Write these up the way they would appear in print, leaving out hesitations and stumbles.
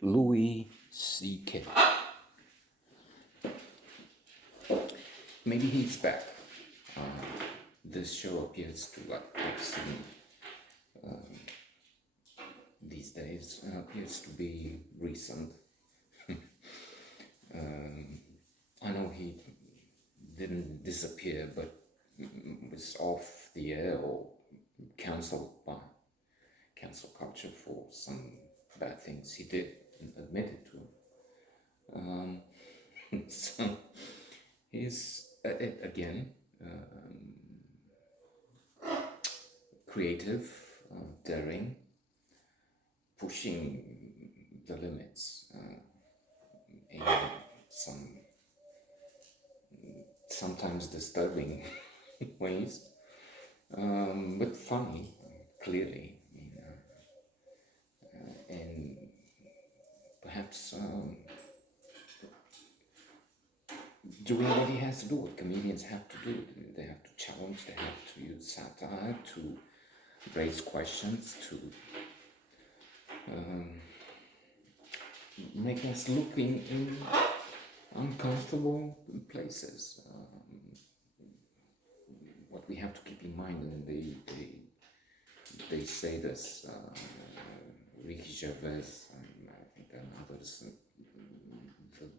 Louis C.K. Maybe he's back. This show appears to I've seen these days appears to be recent. I know he didn't disappear, but was off the air or cancelled by cancel culture for some bad things he did and admitted to. So he's again creative, daring, pushing the limits in some sometimes disturbing ways, but funny, clearly, and perhaps doing what he has to do, what comedians have to do. They have to challenge, they have to use satire to raise questions, to make us look in uncomfortable places. What we have to keep in mind, and they say this, Ricky Gervais, I think, and others,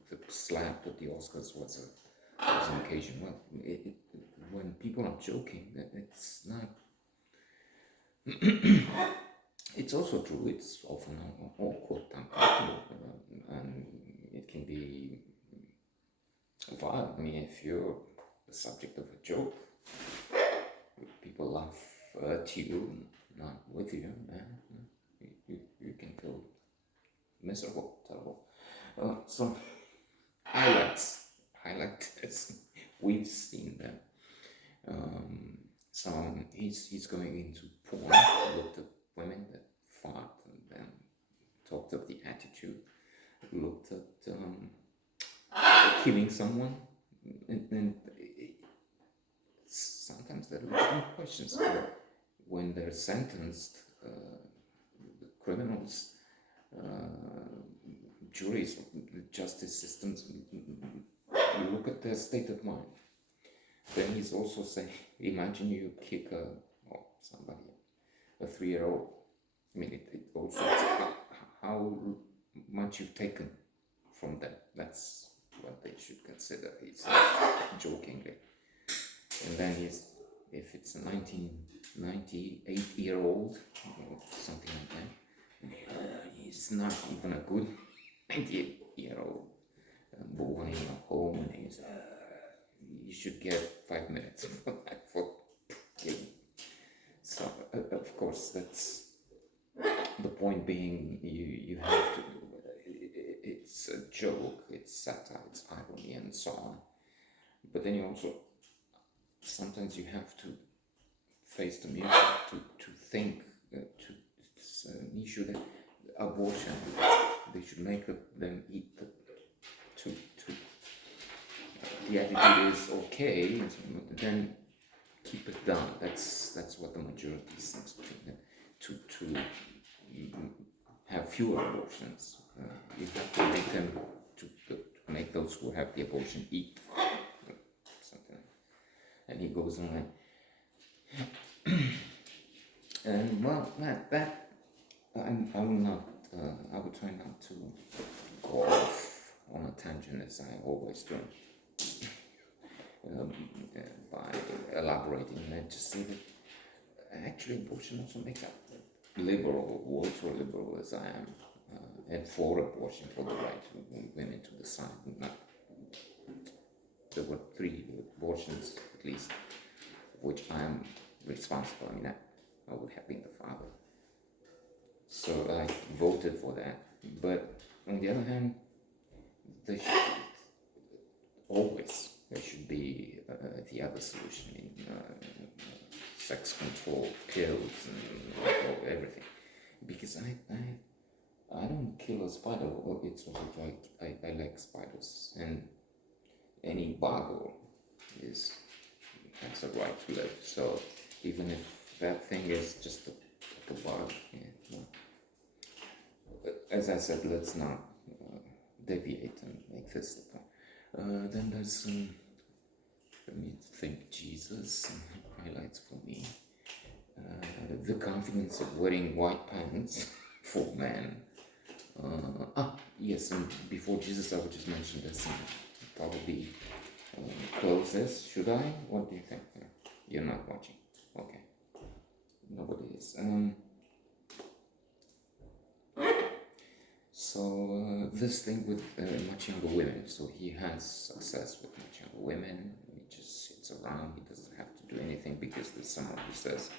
the slap at the Oscars was an occasion. Well, when people are joking, it's not. It's also true. It's often awkward, uncomfortable, and it can be violent. I mean, if you're the subject of a joke, people laugh at you, not with you, you can feel miserable, terrible. So highlights, highlight we've seen them. So he's going into porn, looked at women that fart, and then talked of the attitude, looked at killing someone, and sometimes there are legitimate questions when they're sentenced. The criminals, juries, justice systems, you look at their state of mind. Then he's also saying, imagine you kick somebody, a 3-year-old. I mean, it also how much you've taken from them. That's what they should consider. He says jokingly. And then if it's a 98-year-old, or something like that, he's not even a good 98-year-old born in a home, and he's you should get 5 minutes for that, for killing. So of course that's the point being, you have to, it's a joke, it's satire, it's irony, and so on. But then you also, sometimes you have to face the music, to think, it's an issue that abortion, they should make them eat the attitude is okay, then keep it down. That's what the majority seems to have fewer abortions. You have to make them to make those who have the abortion eat something. And he goes on, and well, that I'm not. I would try not to go off on a tangent, as I always do. By elaborating, and just say that actually abortion also makes up liberal, ultra liberal as I am, and for abortion, for the right of women to decide. There were 3 abortions at least, of which I am responsible. I mean, I would have been the father, so I voted for that. But on the other hand, they should always. There should be the other solution, sex control, pills, and everything. Because I don't kill a spider. Or it's also like I like spiders, and any bug has a right to live. So even if that thing is just a bug, as I said, let's not deviate and make this the point. Then there's, let me think, Jesus highlights for me. The confidence of wearing white pants for men. Yes, and before Jesus, I would just mention this and probably close this. Should I? What do you think? You're not watching. Okay. Nobody is. So this thing with much younger women. So he has success with much younger women. He just sits around. He doesn't have to do anything because there's someone who says,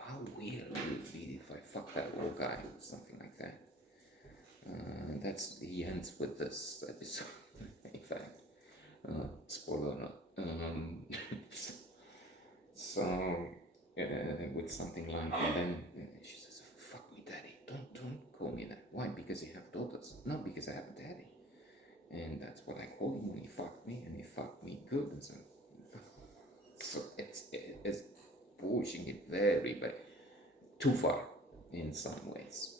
how weird would it be if I fuck that old guy or something like that. He ends with this episode. In fact, spoiler alert. So with something like, and then she says, "Fuck me, daddy. Don't call me that. Why? Because you have daughters. Not because I have a daddy." And that's what I call him when he fucked me, and he fucked me good. And so it's pushing it very too far in some ways.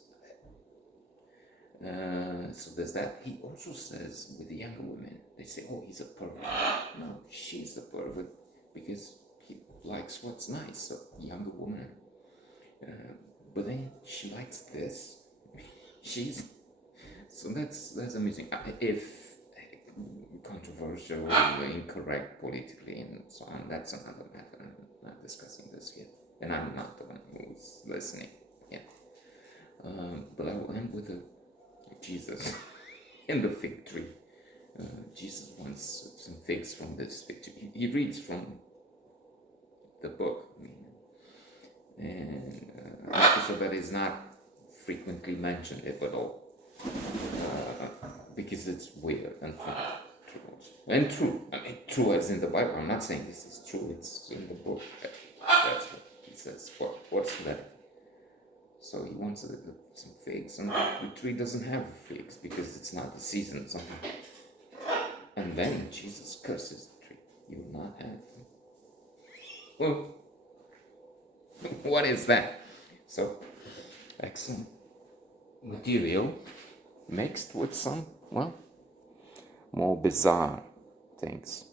So there's that. He also says with the younger women, they say, "Oh, he's a pervert." No, she's the pervert because he likes what's nice. So younger woman, but then she likes this. She's so that's amusing. If controversial, incorrect politically, and so on, that's another matter. I'm not discussing this here, and I'm not the one who's listening yet. But I will end with Jesus in the fig tree. Jesus wants some figs from this fig tree. He reads from the book, and so that is not frequently mentioned, if at all, because it's weird and fun. And true. I mean, true as in the Bible. I'm not saying this is true. It's in the book. That's what he says. What's that? So he wants some figs, and the tree doesn't have figs because it's not the season somehow. And then Jesus curses the tree. You will not have. Well, what is that? So, excellent material mixed with some, well, more bizarre things.